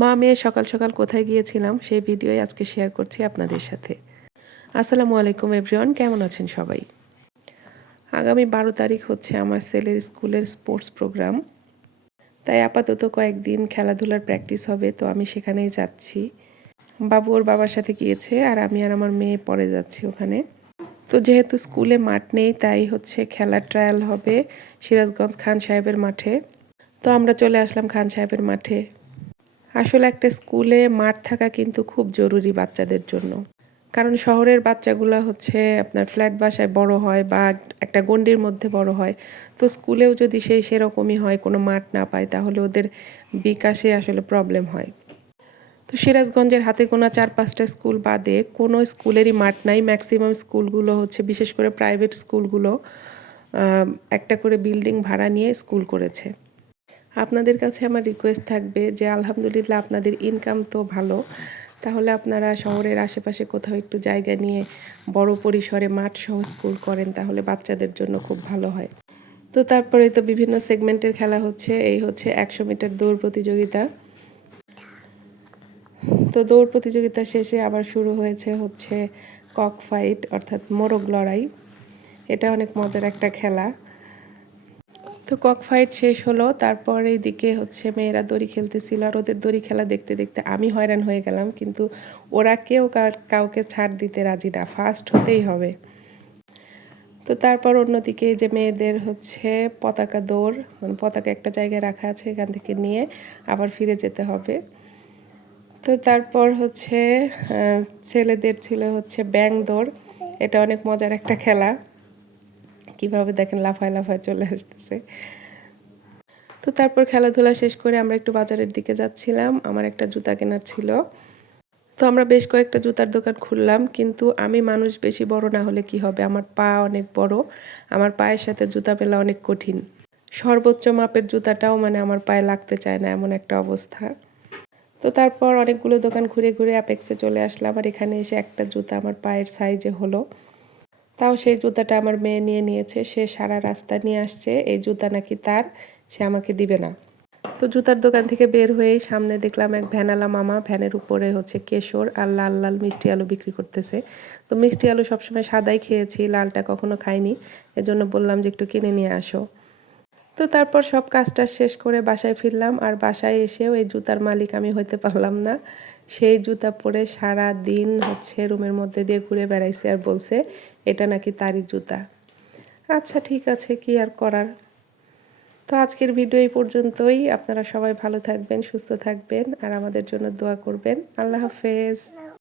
মা মেয়ে সকাল সকাল কোথায় গিয়েছিলাম সেই ভিডিওই আজকে শেয়ার করছি আপনাদের সাথে। আসসালামু আলাইকুম এভরিওয়ান, কেমন আছেন সবাই? আগামী 12 তারিখ হচ্ছে আমার ছেলের স্কুলের স্পোর্টস প্রোগ্রাম, তাই আপাতত কয়েকদিন খেলাধুলার প্র্যাকটিস হবে, তো আমি সেখানেই যাচ্ছি। বাবু ওর বাবার সাথে গিয়েছে আর আমি আর আমার মেয়ে পরে যাচ্ছি ওখানে। তো যেহেতু স্কুলে মাঠ নেই তাই হচ্ছে খেলার ট্রায়াল হবে সিরাজগঞ্জ খান সাহেবের মাঠে। তো আমরা চলে আসলাম খান সাহেবের মাঠে। আসলে একটা স্কুলে মাঠ থাকা কিন্তু খুব জরুরি বাচ্চাদের জন্য, কারণ শহরের বাচ্চাগুলো হচ্ছে আপনার ফ্ল্যাট বাসায় বড় হয় বা একটা গণ্ডির মধ্যে বড় হয়। তো স্কুলেও যদি সেরকমই হয়, কোনো মাঠ না পায়, তাহলে ওদের বিকাশে আসলে প্রবলেম হয়। তো সিরাজগঞ্জের হাতে গোনা 4-5টা স্কুল বাদে কোনো স্কুলেরই মাঠ নাই। ম্যাক্সিমাম স্কুলগুলো হচ্ছে, বিশেষ করে প্রাইভেট স্কুলগুলো, একটা করে বিল্ডিং ভাড়া নিয়ে স্কুল করেছে। আপনাদের কাছে আমার রিকোয়েস্ট থাকবে যে আলহামদুলিল্লাহ আপনাদের ইনকাম তো ভালো, তাহলে আপনারা শহরের আশেপাশে কোথাও একটু জায়গা নিয়ে বড় পরিসরে মাঠ সহ স্কুল করেন, তাহলে বাচ্চাদের জন্য খুব ভালো হয়। তো তারপরে তো বিভিন্ন সেগমেন্টের খেলা হচ্ছে। এই হচ্ছে 100 মিটার দৌড় প্রতিযোগিতা। তো দৌড় প্রতিযোগিতা শেষে আবার শুরু হয়েছে হচ্ছে কক ফাইট, অর্থাৎ মোরগ লড়াই। এটা অনেক মজার একটা খেলা। তো কক ফাইট শেষ হলো, তারপর এইদিকে হচ্ছে মেয়েরা দড়ি খেলতেছিল, আর ওদের দড়ি খেলা দেখতে দেখতে আমি হয়রান হয়ে গেলাম, কিন্তু ওরা কেউ কাউকে ছাড় দিতে রাজি না, ফার্স্ট হতেই হবে। তো তারপর অন্যদিকে যে মেয়েদের হচ্ছে পতাকা দৌড়, মানে পতাকা একটা জায়গায় রাখা আছে, এখান থেকে নিয়ে আবার ফিরে যেতে হবে। তো তারপর হচ্ছে ছেলেদের ছিল হচ্ছে ব্যাং দৌড়। এটা অনেক মজার একটা খেলা, কিভাবে দেখেন লাফায় লাফায় চলে আসতেছে। তো তারপর খেলাধুলা শেষ করে আমরা একটু বাজারের দিকে যাচ্ছিলাম, আমার একটা জুতা কেনার ছিল। তো আমরা বেশ কয়েকটা জুতার দোকান খুললাম, কিন্তু আমি মানুষ বেশি বড় না হলে কি হবে, আমার পা অনেক বড়, আমার পায়ের সাথে জুতা মেলা অনেক কঠিন। সর্বোচ্চ মাপের জুতাটাও মানে আমার পায়ে লাগতে চায় না, এমন একটা অবস্থা। তো তারপর অনেকগুলো দোকান ঘুরে ঘুরে অ্যাপেক্সে চলে আসলাম, আর এখানে এসে একটা জুতা আমার পায়ের সাইজে হলো। তাও সেই জুতাটা আমার মেয়ে নিয়ে নিয়েছে, সে সারা রাস্তা নিয়ে আসছে এই জুতা নাকি তার, সে আমাকে দিবে না। তো জুতার দোকান থেকে বের হয়েই সামনে দেখলাম এক ভ্যানালা মামা, ভ্যানের উপরে হচ্ছে কেশর আর লাল লাল মিষ্টি আলু বিক্রি করতেছে। তো মিষ্টি আলু সবসময় সাদাই খেয়েছি, লালটা কখনো খাইনি, এজন্য বললাম যে একটু কিনে নিয়ে আসো। তো তারপর সব কাজটা শেষ করে বাসায় ফিরলাম, আর বাসায় এসেও এই জুতার মালিক আমি হইতে পারলাম না। সেই জুতা পরে সারা দিন হচ্ছে রুমের মধ্যে দিয়ে ঘুরে বেড়াইছে আর বলছে এটা নাকি তারই জুতা। আচ্ছা ঠিক আছে, কি আর করার। তো আজকের ভিডিও এই পর্যন্তই। আপনারা সবাই ভালো থাকবেন, সুস্থ থাকবেন, আর আমাদের জন্য দোয়া করবেন। আল্লাহ হাফেজ।